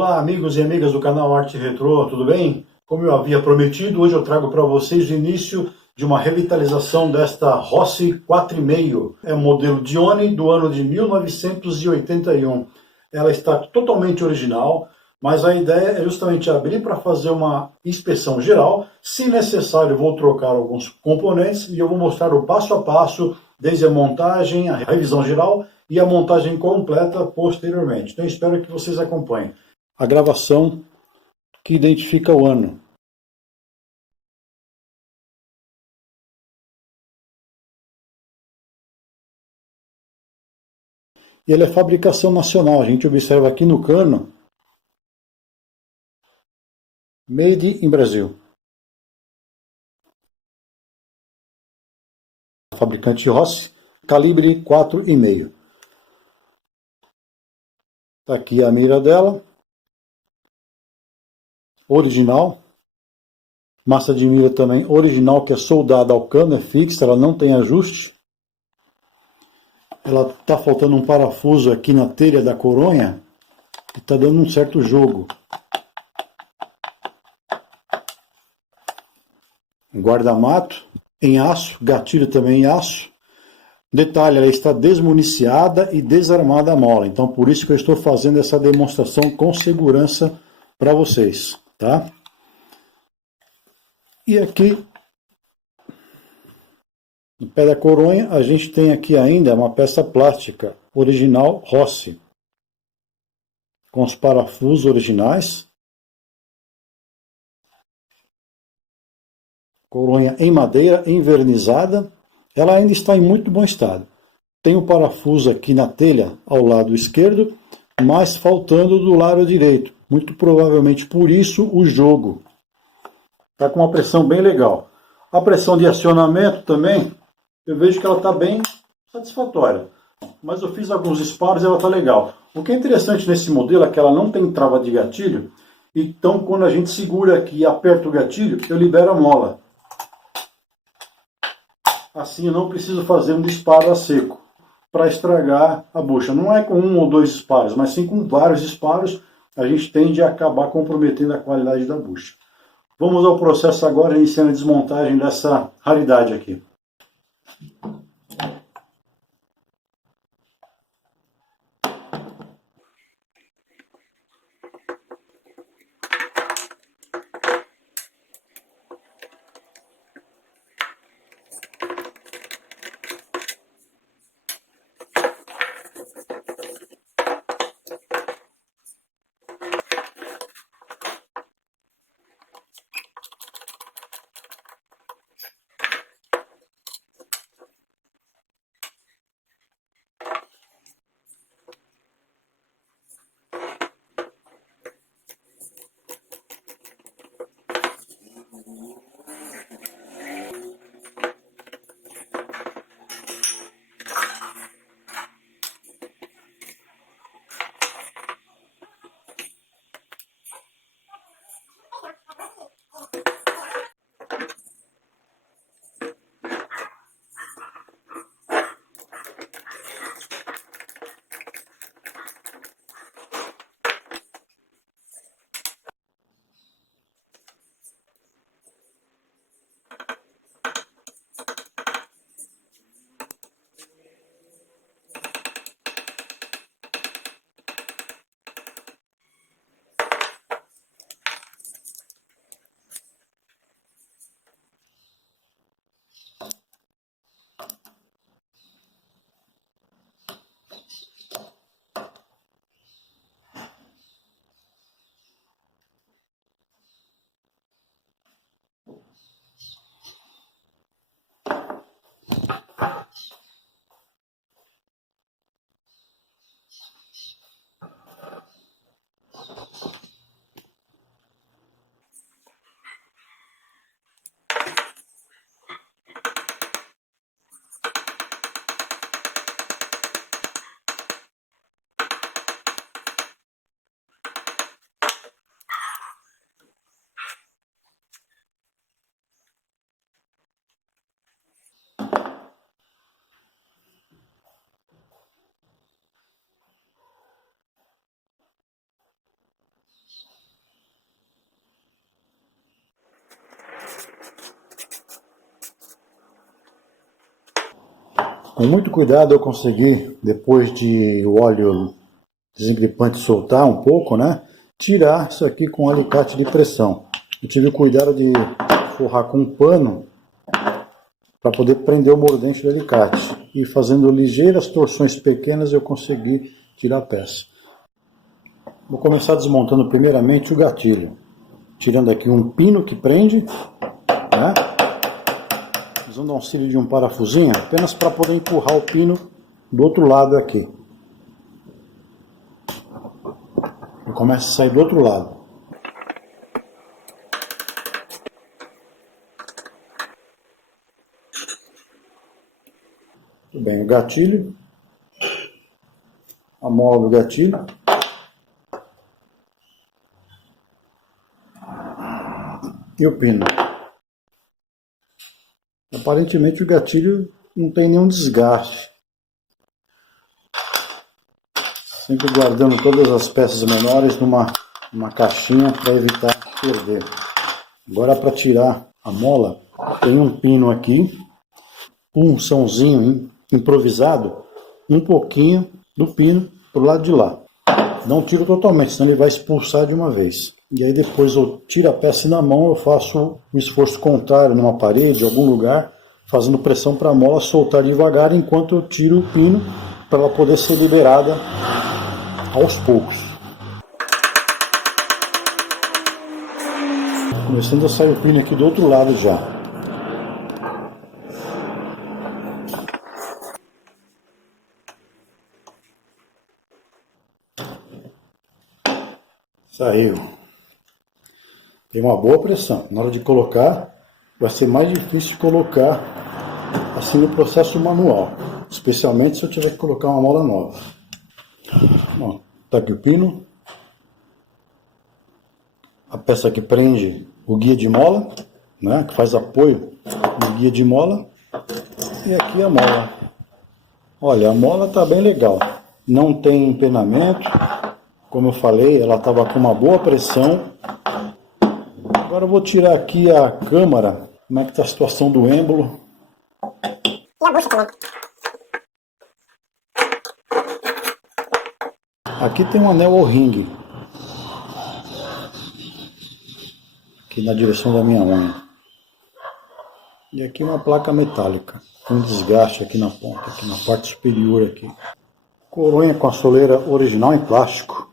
Olá, amigos e amigas do canal Arte Retrô, tudo bem? Como eu havia prometido, hoje eu trago para vocês o início de uma revitalização desta Rossi 4,5. É um modelo Dione do ano de 1981. Ela está totalmente original, mas a ideia é justamente abrir para fazer uma inspeção geral. Se necessário, vou trocar alguns componentes e eu vou mostrar o passo a passo, desde a montagem, a revisão geral e a montagem completa posteriormente. Então espero que vocês acompanhem a gravação que identifica o ano. E ele é fabricação nacional. A gente observa aqui no cano, Made in Brasil. Fabricante Rossi, calibre 4,5. Está aqui a mira dela, original. Massa de mira também original, que é soldada ao cano, é fixa, ela não tem ajuste. Ela está faltando um parafuso aqui na telha da coronha, que está dando um certo jogo. Guarda-mato em aço, gatilho também em aço. Detalhe, ela está desmuniciada e desarmada a mola, então por isso que eu estou fazendo essa demonstração com segurança para vocês, tá? E aqui, no pé da coronha, a gente tem aqui ainda uma peça plástica original Rossi, com os parafusos originais. Coronha em madeira, envernizada. Ela ainda está em muito bom estado. Tem o parafuso aqui na telha ao lado esquerdo, mas faltando do lado direito. Muito provavelmente por isso o jogo. Está com uma pressão bem legal. A pressão de acionamento também, eu vejo que ela está bem satisfatória. Mas eu fiz alguns disparos e ela está legal. O que é interessante nesse modelo é que ela não tem trava de gatilho. Então quando a gente segura aqui e aperta o gatilho, eu libero a mola. Assim eu não preciso fazer um disparo a seco para estragar a bucha. Não é com um ou dois disparos, mas sim com vários disparos, a gente tende a acabar comprometendo a qualidade da bucha. Vamos ao processo agora, iniciando a desmontagem dessa raridade aqui. Com muito cuidado eu consegui, depois de o óleo desengripante soltar um pouco, né, tirar isso aqui com um alicate de pressão. Eu tive o cuidado de forrar com um pano para poder prender o mordente do alicate. E fazendo ligeiras torções pequenas eu consegui tirar a peça. Vou começar desmontando primeiramente o gatilho. Tirando aqui um pino que prende, né? Usando o auxílio de um parafusinho, apenas para poder empurrar o pino do outro lado aqui. Ele começa a sair do outro lado. Muito bem, o gatilho, a mola do gatilho. E o pino. Aparentemente o gatilho não tem nenhum desgaste. Sempre guardando todas as peças menores numa caixinha para evitar perder. Agora para tirar a mola, tem um pino aqui, um punçãozinho improvisado, um pouquinho do pino pro lado de lá. Não tiro totalmente, senão ele vai expulsar de uma vez. E aí depois eu tiro a peça na mão, eu faço um esforço contrário numa parede, em algum lugar, fazendo pressão para a mola soltar devagar, enquanto eu tiro o pino para ela poder ser liberada aos poucos. Começando a sair o pino aqui do outro lado já. Saiu. Tem uma boa pressão. Na hora de colocar, vai ser mais difícil de colocar assim no processo manual. Especialmente se eu tiver que colocar uma mola nova. Ó, tá aqui o pino. A peça que prende o guia de mola, né, que faz apoio no guia de mola. E aqui a mola. Olha, a mola tá bem legal. Não tem empenamento. Como eu falei, ela estava com uma boa pressão. Agora eu vou tirar aqui a câmara, como é que está a situação do êmbolo. E a bucha também. Aqui tem um anel O-ring. Aqui na direção da minha unha. E aqui uma placa metálica, com desgaste aqui na ponta, aqui na parte superior aqui. Coronha com a soleira original em plástico.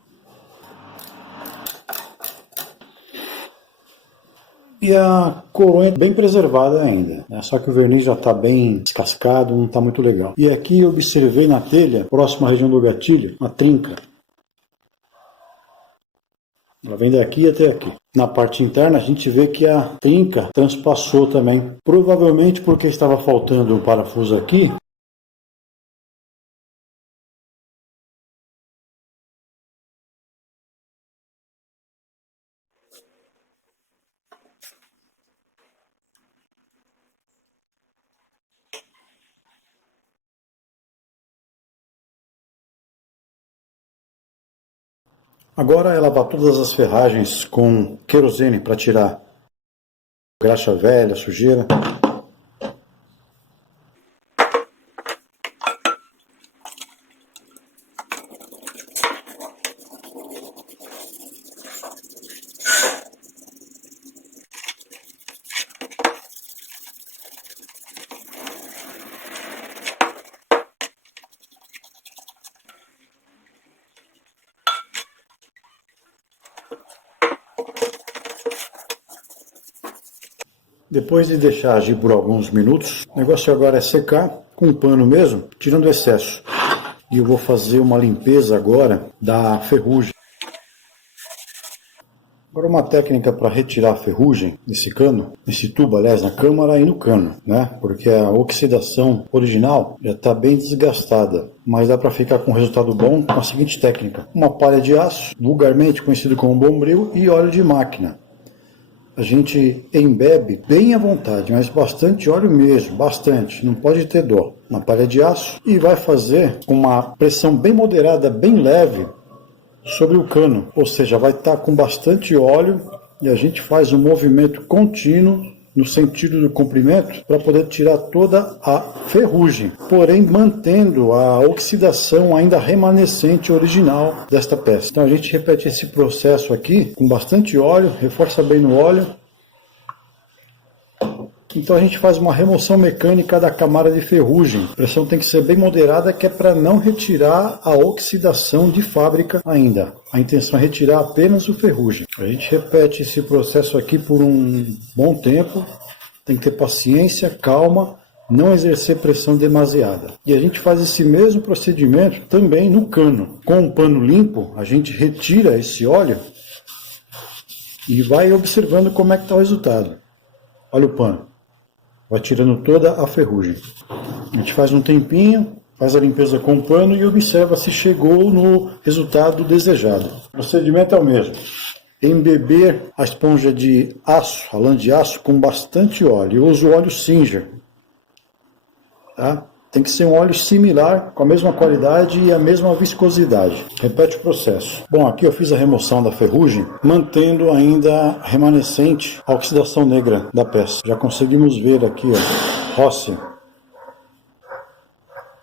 E a coronha bem preservada ainda, né? Só que o verniz já está bem descascado, não está muito legal. E aqui eu observei na telha, próxima à região do gatilho, uma trinca. Ela vem daqui até aqui. Na parte interna a gente vê que a trinca transpassou também. Provavelmente porque estava faltando um parafuso aqui. Agora é lavar todas as ferragens com querosene para tirar graxa velha, sujeira. Depois de deixar agir por alguns minutos, o negócio agora é secar com um pano mesmo, tirando o excesso. E eu vou fazer uma limpeza agora da ferrugem. Agora uma técnica para retirar a ferrugem desse cano, nesse tubo, aliás, na câmara e no cano, né? Porque a oxidação original já está bem desgastada, mas dá para ficar com um resultado bom com a seguinte técnica. Uma palha de aço, vulgarmente conhecido como bombril, e óleo de máquina. A gente embebe bem à vontade, mas bastante óleo mesmo, bastante, não pode ter dó. Uma palha de aço e vai fazer uma pressão bem moderada, bem leve sobre o cano, ou seja, vai estar com bastante óleo e a gente faz um movimento contínuo no sentido do comprimento para poder tirar toda a ferrugem, porém mantendo a oxidação ainda remanescente original desta peça. Então a gente repete esse processo aqui com bastante óleo, reforça bem no óleo. Então a gente faz uma remoção mecânica da camada de ferrugem. A pressão tem que ser bem moderada, que é para não retirar a oxidação de fábrica ainda. A intenção é retirar apenas o ferrugem. A gente repete esse processo aqui por um bom tempo. Tem que ter paciência, calma, não exercer pressão demasiada. E a gente faz esse mesmo procedimento também no cano. Com um pano limpo, a gente retira esse óleo e vai observando como é que está o resultado. Olha o pano. Vai tirando toda a ferrugem. A gente faz um tempinho, faz a limpeza com o pano e observa se chegou no resultado desejado. O procedimento é o mesmo. Embeber a esponja de aço, a lã de aço, com bastante óleo. Eu uso óleo Singer. Tá? Tem que ser um óleo similar, com a mesma qualidade e a mesma viscosidade. Repete o processo. Bom, aqui eu fiz a remoção da ferrugem, mantendo ainda remanescente a oxidação negra da peça. Já conseguimos ver aqui, ó, Rossi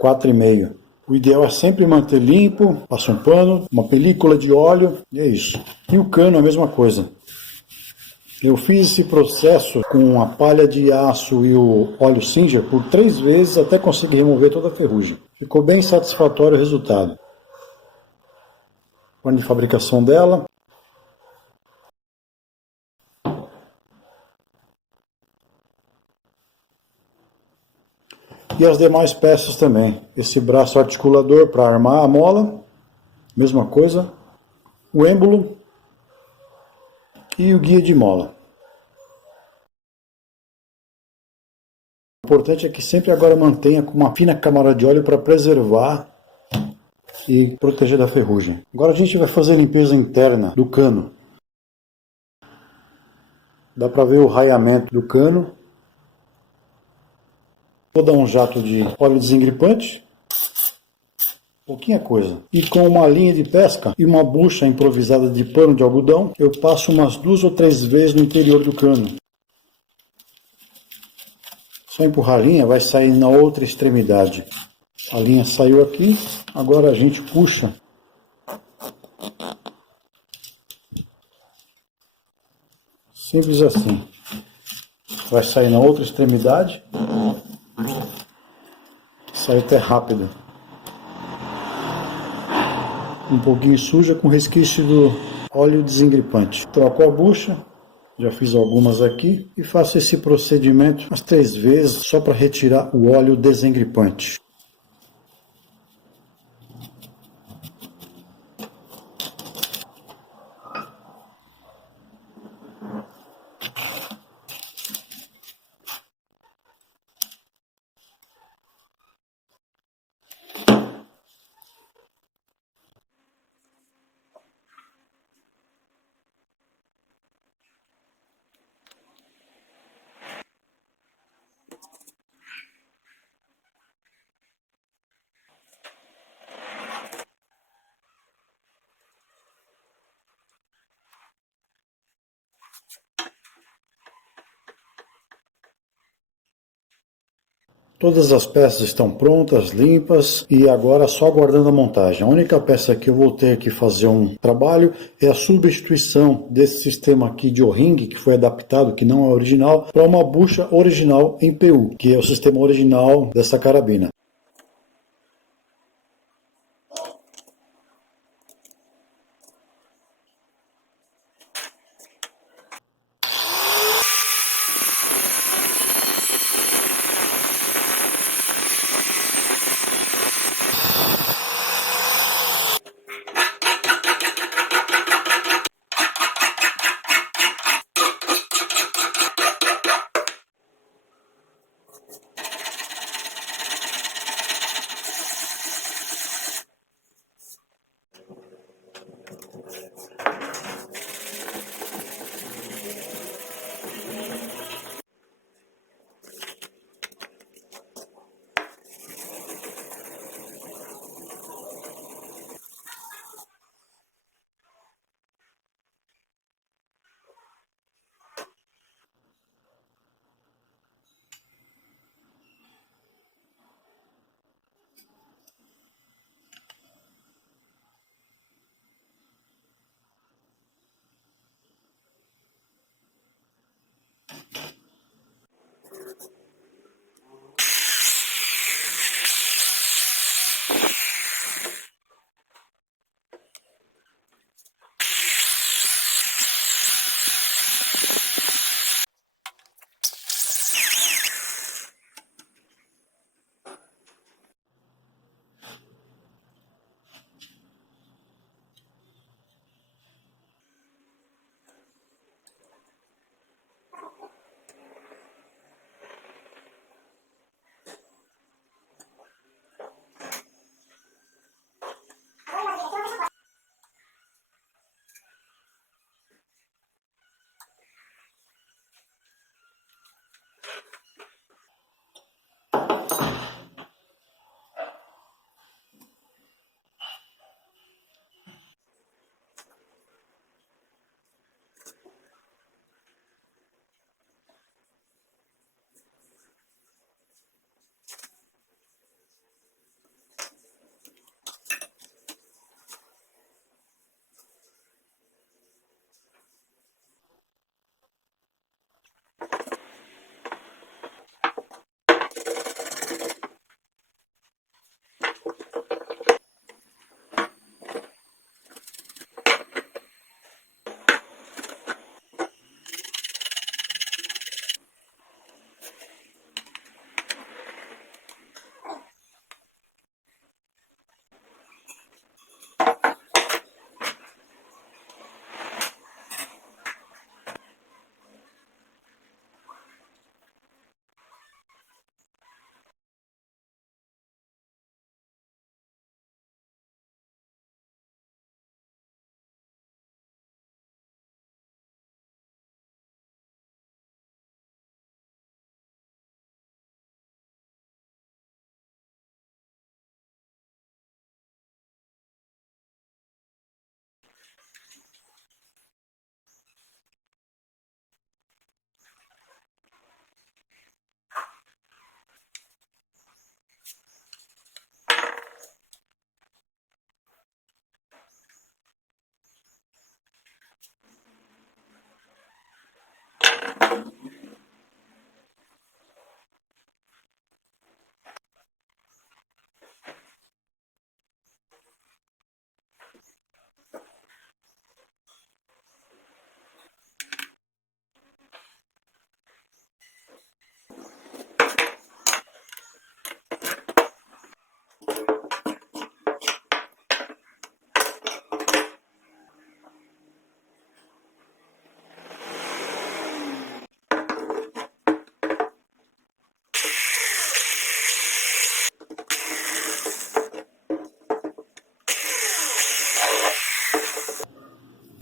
4,5. O ideal é sempre manter limpo, passa um pano, uma película de óleo, e é isso. E o cano, a mesma coisa. Eu fiz esse processo com a palha de aço e o óleo Singer por 3 vezes até conseguir remover toda a ferrugem. Ficou bem satisfatório o resultado. Pano de fabricação dela. E as demais peças também. Esse braço articulador para armar a mola, mesma coisa. O êmbolo e o guia de mola. O importante é que sempre agora mantenha com uma fina camada de óleo para preservar e proteger da ferrugem. Agora a gente vai fazer a limpeza interna do cano. Dá para ver o raiamento do cano. Vou dar um jato de óleo desengripante. Pouquinha coisa. E com uma linha de pesca e uma bucha improvisada de pano de algodão, eu passo umas 2 ou 3 vezes no interior do cano. Só empurrar a linha, vai sair na outra extremidade. A linha saiu aqui, agora a gente puxa. Simples assim. Vai sair na outra extremidade. Sai até rápido. Um pouquinho suja com resquício do óleo desengripante. Troco a bucha. Já fiz algumas aqui e faço esse procedimento umas 3 vezes só para retirar o óleo desengripante. Todas as peças estão prontas, limpas e agora só aguardando a montagem. A única peça que eu vou ter que fazer um trabalho é a substituição desse sistema aqui de O-ring, que foi adaptado, que não é original, para uma bucha original em PU, que é o sistema original dessa carabina.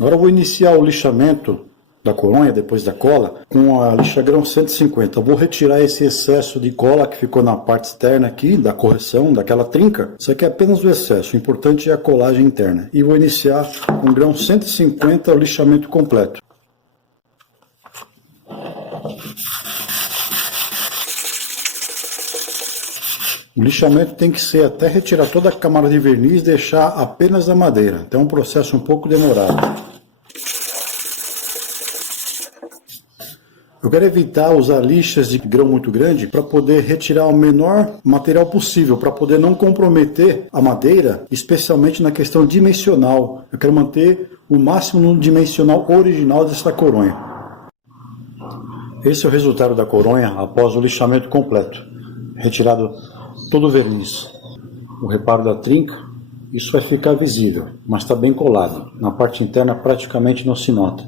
Agora eu vou iniciar o lixamento da coronha, depois da cola, com a lixa grão 150. Eu vou retirar esse excesso de cola que ficou na parte externa aqui, da correção, daquela trinca. Isso aqui é apenas o excesso, o importante é a colagem interna. E vou iniciar com grão 150 o lixamento completo. O lixamento tem que ser até retirar toda a camada de verniz e deixar apenas a madeira. Então é um processo um pouco demorado. Eu quero evitar usar lixas de grão muito grande para poder retirar o menor material possível, para poder não comprometer a madeira, especialmente na questão dimensional. Eu quero manter o máximo no dimensional original dessa coronha. Esse é o resultado da coronha após o lixamento completo. Retirado todo o verniz. O reparo da trinca, isso vai ficar visível, mas está bem colado. Na parte interna praticamente não se nota.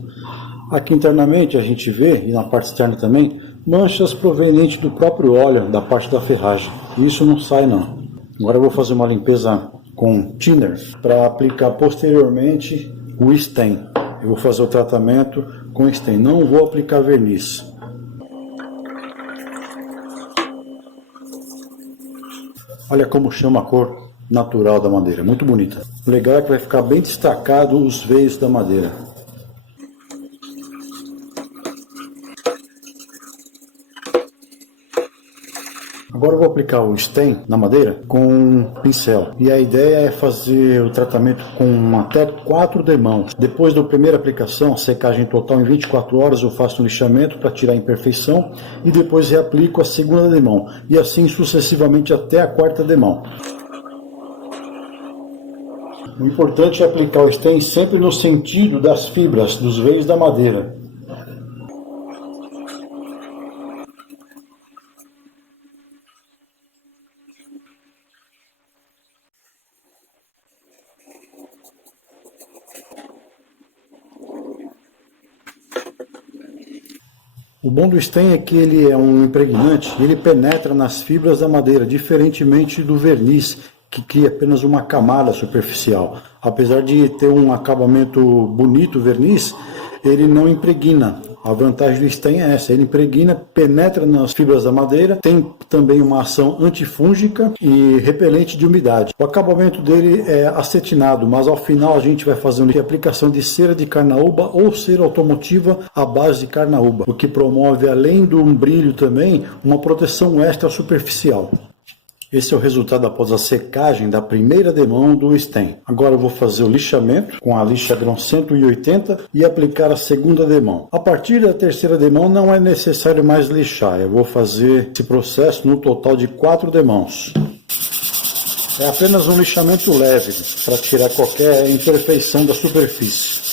Aqui internamente a gente vê, e na parte externa também, manchas provenientes do próprio óleo, da parte da ferragem. Isso não sai não. Agora eu vou fazer uma limpeza com thinner para aplicar posteriormente o stain. Eu vou fazer o tratamento com stain, não vou aplicar verniz. Olha como chama a cor natural da madeira, muito bonita. O legal é que vai ficar bem destacado os veios da madeira. Agora eu vou aplicar o stain na madeira com um pincel. E a ideia é fazer o tratamento com até 4 demãos. Depois da primeira aplicação, secagem total em 24 horas, eu faço um lixamento para tirar a imperfeição e depois reaplico a segunda demão. E assim sucessivamente até a 4ª demão. O importante é aplicar o stain sempre no sentido das fibras, dos veios da madeira. O bom do stain é que ele é um impregnante, ele penetra nas fibras da madeira, diferentemente do verniz, que cria apenas uma camada superficial. Apesar de ter um acabamento bonito, o verniz, ele não impregna. A vantagem do stain é essa, ele impregna, penetra nas fibras da madeira, tem também uma ação antifúngica e repelente de umidade. O acabamento dele é acetinado, mas ao final a gente vai fazer uma aplicação de cera de carnaúba ou cera automotiva à base de carnaúba, o que promove, além do brilho também, uma proteção extra superficial. Esse é o resultado após a secagem da primeira demão do stain. Agora eu vou fazer o lixamento com a lixa grão 180 e aplicar a segunda demão. A partir da terceira demão não é necessário mais lixar. Eu vou fazer esse processo no total de 4 demãos. É apenas um lixamento leve para tirar qualquer imperfeição da superfície.